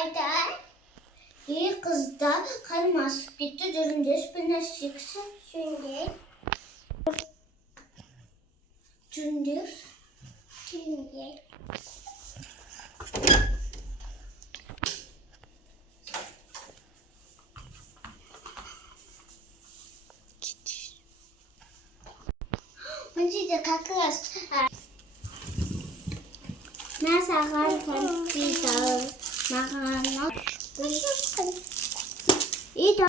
kaydı. İyi kız da kalmaz. Gitti dönünce spinach çıksın. Şimdi. Döndür. Şimdi. Önce kalkıyoruz. Nasıl kalkan pizza makarna. İyi de.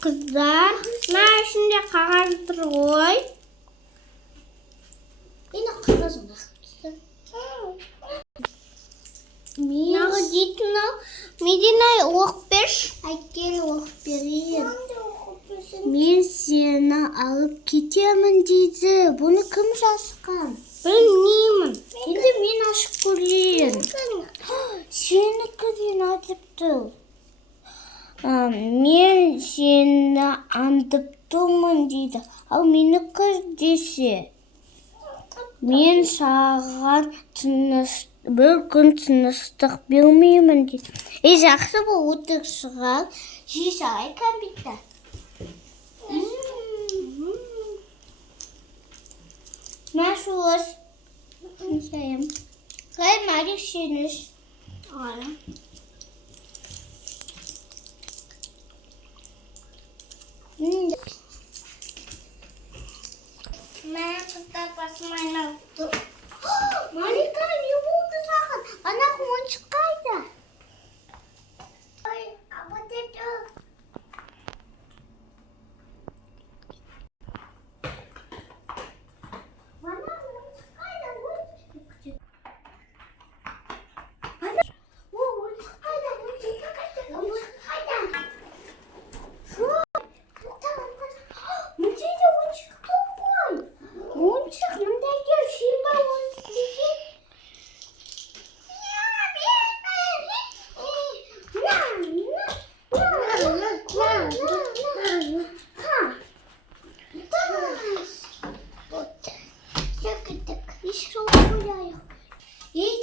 Kızlar, ben şimdi kararttırıyorum. Yine kızım. Медина оқпеш. Әкел оқперейін. Мен сені алып кетемін дейді. Бұны кім жазған? Білмеймін. Енді мен ашып көрейін. Сенікі дейін айтыпты. Мен сені аңдып тұрмын дейді. Ал менікі десе. Мен саған бір күн тыныштық бермеймін дейді. Жақсы бұл өтік шығар. Жей сағай кәмбетті. Мәшуыз. Сәйім. Қай мәрік сеніш. Ала. Mən kızlar basmayla oldu. Malika, ne oldu sakın? Ana kumunçuk kaydı. Ay, ama dedi. Bana kumunçuk kaydı. Ana, kumunçuk kaydı. Kumunçuk kaydı. Şu. Музейде ойыншық топ қой. Ойыншық мындай кел, шимба ойыншық екен.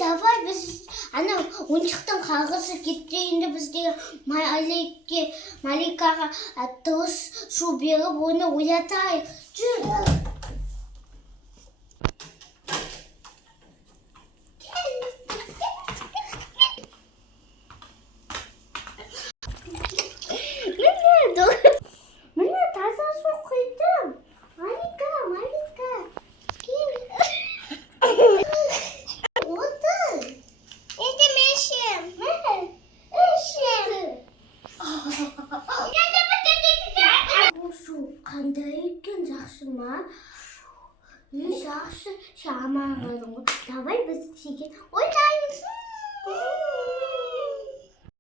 Давай біз ана ойыншықтың қағысы кетті, енді бізде Маликаға дұрыс шу беріп оны оятайық. Жүр. Міне таза су құйдым. Малика. Отыр. Енді мешім. Бұл су қандай екен, жақсы ма? Жақсы, шаман қойдың ғой. Давай біз теген ойнаймыз.